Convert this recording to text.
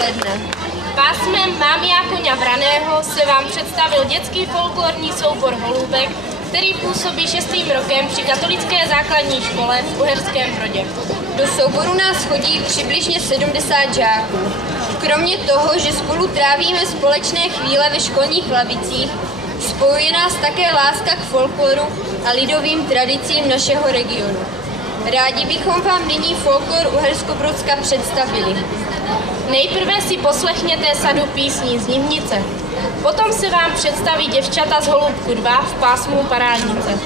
ledna. Pásmem Mám já koňa vraného se vám představil dětský folklorní soubor Holůbek, který působí 6. rokem při katolické základní škole v Uherském Brodě. Do souboru nás chodí přibližně 70 žáků. Kromě toho, že spolu trávíme společné chvíle ve školních lavicích, spojuje nás také láska k folkloru a lidovým tradicím našeho regionu. Rádi bychom vám nyní folklor Uherskobrodska představili. Nejprve si poslechněte sadu písní z Nivnice. Potom se vám představí děvčata z Holubku 2 v pásmu Parádnice.